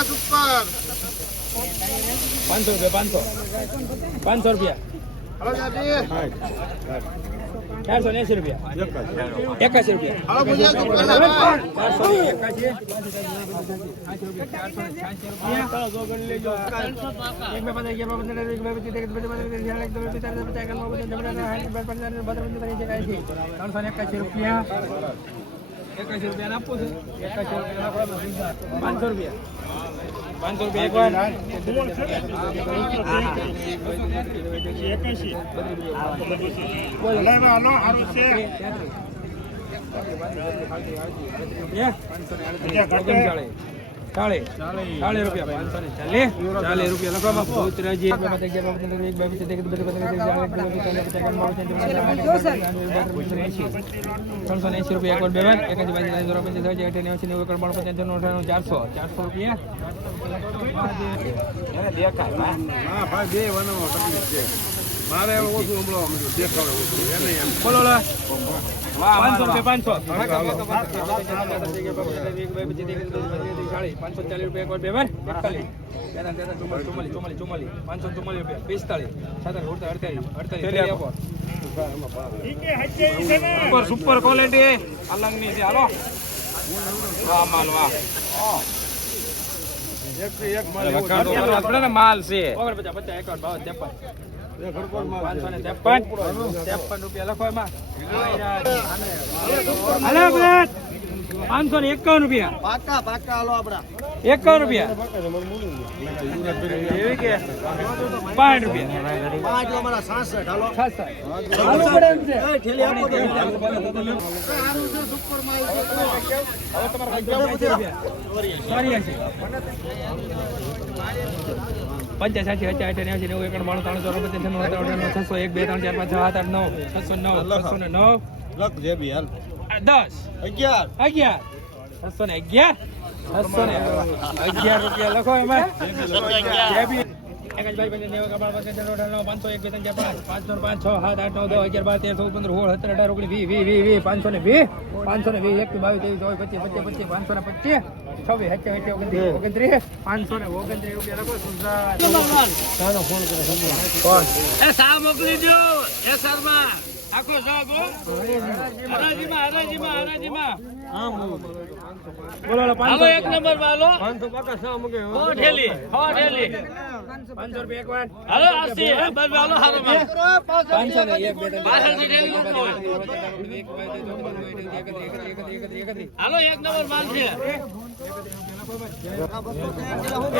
પચાસ ઉપર પાંચસો રૂપિયા પાંચસો પાંચસો રૂપિયા ચારસો એસી રૂપિયા એકાસી રૂપિયા. ત્રણસો એકાસી રૂપિયા એકાસી રૂપિયા આપવું છે એકાસી રૂપિયા પાંચસો રૂપિયા પાંચસો રૂપિયા એક રૂપિયા એક અગિયાર એક એક એક એક ત્રણસો ને એંસી રૂપિયા એક વાર બે વાર એકાજી બાજી ત્રણસો પંચાસ છ અઠ્યાસી નેવું નેવું એકર બાણું પચાસ ત્રણ અઠાણું ચારસો ચારસો રૂપિયા. હા? ભાઈ બે બનાવો તકલીફ છે. મારે ઓછું હમણાં અમે દેખાડે ઓછું. એને એમ. બોલો લા. પાંચસો રૂપિયા પાંચસો પાંચસો ચાલીસ રૂપિયા એક વાર બે વાર તેના ચુમ્માલીસ ચુમ્માલીસ ચુમ્માલીસ પાંચસો ચુમ્માલીસ રૂપિયા પિસ્તાલીસ સાતર અડતાલીસ અડતાલીસ. સુપર સુપર ક્વોલિટી અલંગની છે હાલો. વાહ માલ વાહ. એક માલ. છે ઓગણપચાસ પચાસ ત્રેપન એક પાંચસો છે. ને ત્રેપન. ત્રેપન રૂપિયા લખો એમાં હાલે પ્લેટ પાંચસો ને એકાવન રૂપિયા. પાકા પાકા હાલો આપડા. એકાવન રૂપિયા. એવી કે? પાંચ પાંચસો એંસી સાઠી હજાર અઠ્યાસી નેવું નેવું એકણ બાણું ત્રણ ચોર છન્નું સત્તર છસો એક બે ત્રણ ચાર પાંચ છ સાત આઠ નવ છસો નવ છસો ને નવ. લખ જે બી હાલ. દસ. અગિયાર. અગિયાર. છસો ને અગિયાર? અગિયાર રૂપિયા લખો એમાં. પચાસ પાંચસો એક બે ત્રણ પાંચ. પાંચ ત્રણ પાંચ છ સાત આઠ નવ દસ અગિયાર બાર તેર ચૌદ પંદર સોળ સત્તર અઢાર ઓગણીસ વી વીસ વી વીસ પાંચસો ને વીસ પાંચસો ને વીસ એક બાવીસ ત્રેવીસ ચોવીસ પચીસ પચીસ પચીસ પાંચસો ને પચીસ છવ્વીસ ઓગણત્રીસ ઓગણત્રીસ પાંચસો ને ઓગણત્રીસ રૂપિયા લખો સુધાર એ સા મોકલી દો એ શર્મા આખો બોલો એક નંબરમાં હાલો ઠેલી ઠેલી. પાંચસો રૂપિયા એક વાર હાલો આસી બસ હાલો હાલો પાંચસો ને એક બે ત્રણ ચાર પાછળથી ઠેલી મૂકો. હાલો એક નંબર માલ છે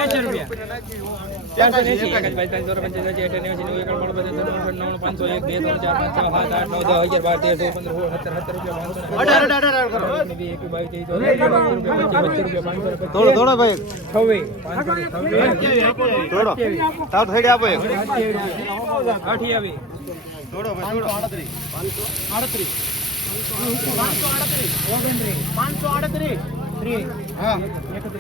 એંસી રૂપિયા ચારસો ને એંસી. એક જ ભાઈ ત્રણસો પંચાસી ને પચીસ. થોડો થોડો ભાઈ થોડો સાત થઈ આપો એક. અઠ્યાવીસ થોડો ભાઈ થોડો આડત્રીસ આડત્રીસ પાંચસો આડત્રીસ ત્રીસ હા.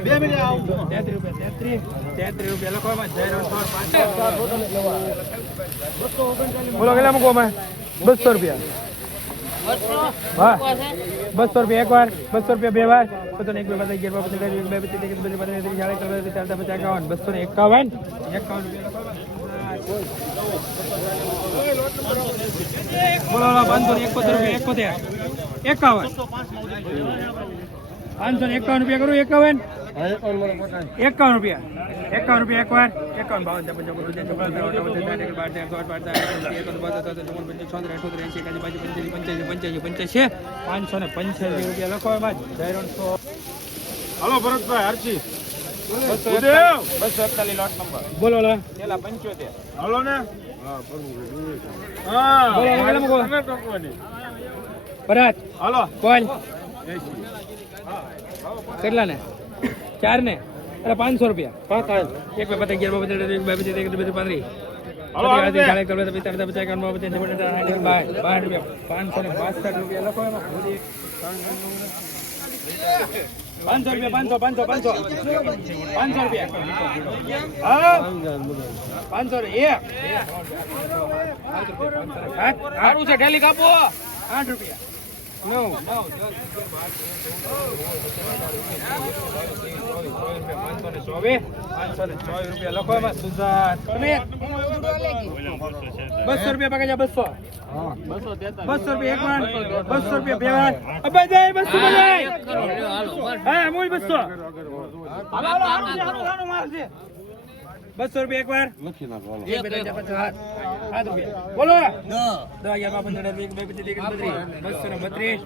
બે મિનિટ આવું. તેત્રીસ રૂપિયા તેત્રીસ તેત્રીસ રૂપિયા લખવામાં જય રામ સોળ પાંચ બોલો કેટલા મૂકવામાં બસો રૂપિયા. બસો રૂપિયા એક વાર, બસો રૂપિયા બે વાર બસો એક બે બધા અગિયાર પચાસ બે ચાલીસ એકતાલીસ પચાસ એકાવન બસો ને એકાવન એકાવન બોલો પાંચસો ને એકોતેર. એકાવન. પાંચસો ને એકાવન રૂપિયા કરું, એકાવન? એકાવન રૂપિયા. એકાવન રૂપિયા એક વાર. એકાવન બાવન પંચાવન પચાસ ને પંચ્યાસી રૂપિયા લખો એમાં જયરણસો હલો ભરતભાઈ હરચી બસો! એકતાલીસ લોટ નંબર. બોલો પેલા પંચોતેર. હલો ને. બોલો, બોલો, બોલો. ભરત હાલો. કોણ? કેટલા ને ચાર ને અરે પાંચસો રૂપિયા. એક બે પચાસ અગિયાર બાર પચાસ એક બે પચીસ એક બે પાંત્રીસ પચાસ ને બાસઠ રૂપિયા લખો એમાં. પાંચસો રૂપિયા પાંચસો પાંચસો પાંચસો. પાંચસો રૂપિયા. હા? પાંચસો એક. સારું છે ઠેલી કાપો. આઠ રૂપિયા. નવ નવ. પાંચસો રૂપિયા લખો બસો રૂપિયા બસો બસો રૂપિયા એક વાર બસો રૂપિયા બે અબે બસો બધાય હા અમૂલ બસો બસો રૂપિયા એક વાર લખી નાખો બોલો બસો ને બત્રીસ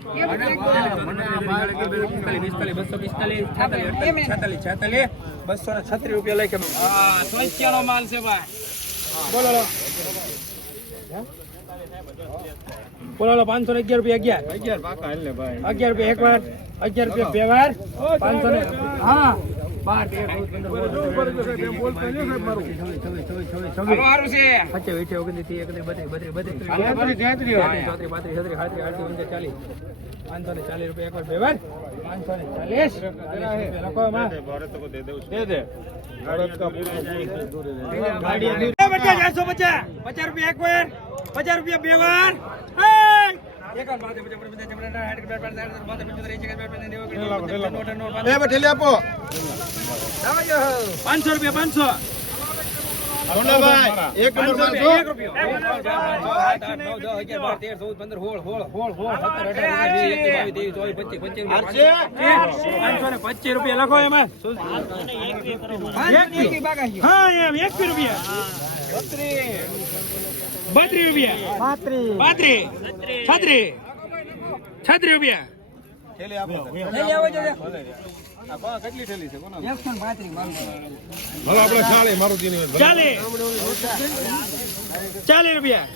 પિસ્તાલીસ બસો પિસ્તાલીસ છેતાલીસ છેતાલીસ બસો ને છત્રીસ રૂપિયા લખે કે હા સ્વચ્છનો માલ છે ભાઈ બોલો બોલો પાંચસો ને અગિયાર રૂપિયા અગિયાર ને અગિયાર રૂપિયા એક વાર અગિયાર રૂપિયા બે વાર પાંચસો ને હા ચાલીસ. રૂપિયા એક વાર વાર પાંચસો ને ચાલીસ લખો. દે દે ચારસો પચાસ. પચાસ રૂપિયા એક વાર પચાસ રૂપિયા બે વાર એ બઠેલી આપો પાંચસો રૂપિયા પાંચસો. એક નંબર પાંચસો રૂપિયા, લખો એમાં હા એમ એકવી રૂપિયા. બત્રીસ રૂપિયા. પાંત્રીસ છત્રીસ છત્રીસ રૂપિયા. થેલી આપો આ કેટલી થેલી છે? કોના હાલો આપણે ચાલે મારુતિની ચાલીસ. ચાલીસ રૂપિયા.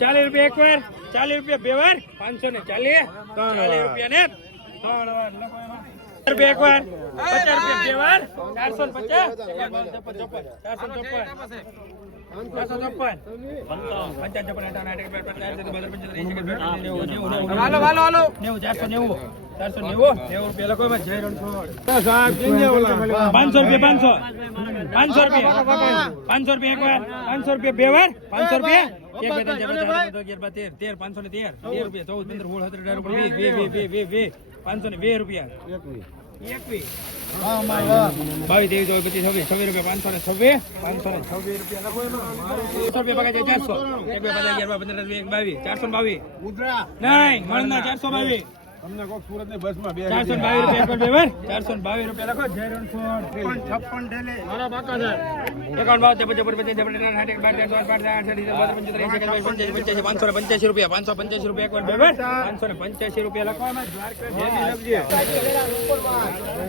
ચાલીસ રૂપિયા એક વાર ચાલીસ રૂપિયા બે વાર પાંચસો ને ચાલીસ. ચાલીસ રૂપિયા ને? ત્રણ વાર લખો. એમાં. રૂપિયા એક વાર. પચાસ રૂપિયા બે વાર. ચારસો પચાસ. ચારસો ચોપન પાંચસો રૂપિયા, પાંચસો. પાંચસો રૂપિયા. પાંચસો રૂપિયા એક વાર. પાંચસો રૂપિયા બે વાર. પાંચસો રૂપિયા. પાંચસો ને પાંચસો બે રૂપિયા. બાવીસ ત્રેવીસ ચોવીસ પચીસ છવ્વીસ છવ્વીસ રૂપિયા પાંચસો ને છવ્વીસ પાંચસો ને છવ્વીસ રૂપિયા. ચારસો એક બે પાંચ અગિયાર પંદર બાવીસ. ચારસો બાવીસ. નહીં ચારસો બાવીસ. તમને કોક સુરતની બસમાં બે ચારસો બાવીસ રૂપિયા એક વાર ચારસો બાવીસ રૂપિયા લખો જય રણછોડ છપ્પન થેલી મારા બાકા છે એકાવન બાવન ત્રેપન ચોપન પચાસ અઠાવન સાઠ બાર તેર બાર પાંચ સાઠ પંચોતેર પંચ્યાસી પંચ્યાસી પાંચસો ને પંચ્યાસી રૂપિયા પાંચસો પંચ્યાસી રૂપિયા એક વાર બે પાંચસો ને પંચ્યાસી રૂપિયા લખવામાં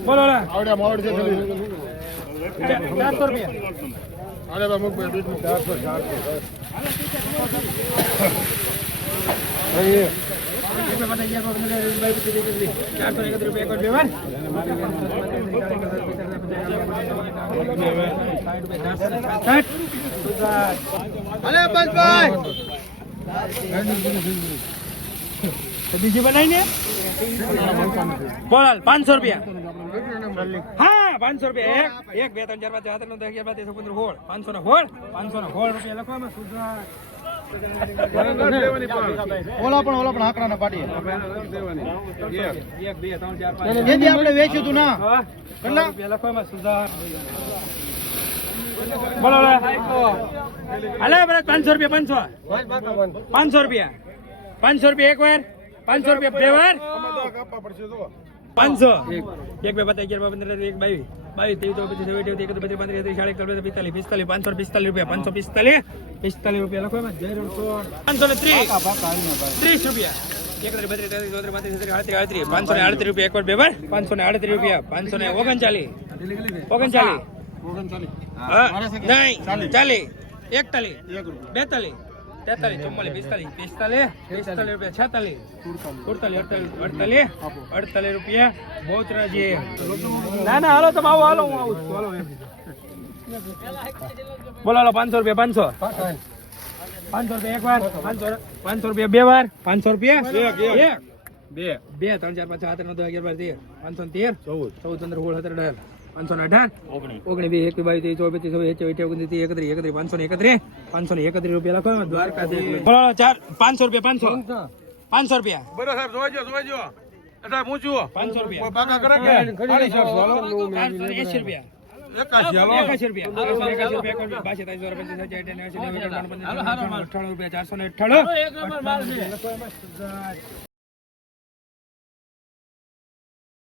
બોલો. આવડે મોડ છે ચારસો રૂપિયા અરે બા મુક બે બીટ ચારસો ચારસો બીજી બનાવીને બોલ પાંચસો રૂપિયા. હા પાંચસો રૂપિયા. એક એક બે ત્રણ ચાર પાંચ હાથ નો દસ અગિયાર બાર પંદર હોળ પાંચસો ને હોળ. પાંચસો ને હોળ રૂપિયા લખવામાં સુધાર. ઓલા પણ ઓલા પણ આંકડા ના પાડીએ એક બે ત્રણ ચાર પાંચ. જેથી આપણે વેચ્યું તું ના. કેટલા? સુધાર. બોલો. હાલે બરાબર પાંચસો રૂપિયા પાંચસો. પાંચસો રૂપિયા. પાંચસો રૂપિયા એક વાર પાંચસો રૂપિયા બે વાર. કાપવા પડશે જો પાંચસો. એક. બે પચાસ અગિયાર પંદર એક બાવીસ. બાવીસ ત્રેવીસ ચોવીસ પચીસ છવ્વીસ અઠ્યાવીસ એકત્રીસ બત્રીસ પાંત્રીસ છત્રીસ ચાલીસ એકતાલીસ પિસ્તાલીસ પિસ્તાલીસ પાંચસો પિસ્તાલીસ રૂપિયા પાંચસો પિસ્તાલીસ. પિસ્તાલીસ રૂપિયા લખો એમાં પાંચસો ને ત્રીસ. ત્રીસ રૂપિયા. એકત્રીસ બત્રીસ તેત્રીસ ચોત્રીસ પાંત્રીસ આડત્રીસ આડત્રીસ પાંચસો ને આડત્રીસ રૂપિયા એક વાર બે વાર. પાંચસો ને આડત્રીસ રૂપિયા. પાંચસો ને ઓગણચાલીસ. ઓગણચાલીસ. હા. નહીં. ચાલીસ. એકતાલીસ. બેતાલીસ. તેતાલીસ ચુમ્માલીસ પિસ્તાલીસ પિસ્તાલીસ પિસ્તાલીસ રૂપિયા છેતાલીસ. સુડતાલીસ અડતાલીસ અડતાલીસ અડતાલીસ રૂપિયા બહુચરાજી. ના ના હાલો તમે આવો હાલો હું આવું છું. હાલો બોલો હાલો પાંચસો રૂપિયા પાંચસો. પાંચસો રૂપિયા એક વાર પાંચસો પાંચસો રૂપિયા બે વાર પાંચસો રૂપિયા એક, બે. બે ત્રણ ચાર પાંચ સાત નવ દસ અગિયાર બાર તેર. પાંચસો તેર. ચૌદ. ચૌદ પંદર સોળ સત્તર અઢાર. પાંચસો ને અઢાર ઓગણીસ. વીસ એકવીસ બાવીસ ચોવીસ પચીસ છવ્વીસ એંસી ઓગણત્રીસ એકત્રીસ એકત્રીસ પાંચસો ને એકત્રીસ પાંચસો ને એકત્રીસ રૂપિયા લખો દ્વારકા ચાર પાંચસો રૂપિયા પાંચસો. પાંચસો. રૂપિયા. બરાબર સાહેબ જોઈજો જોઈજો એટલે પૂછ્યું પાંચસો રૂપિયા. બાકા કરે કે? પાંચસો રૂપિયા. ચારસો ને એક છે.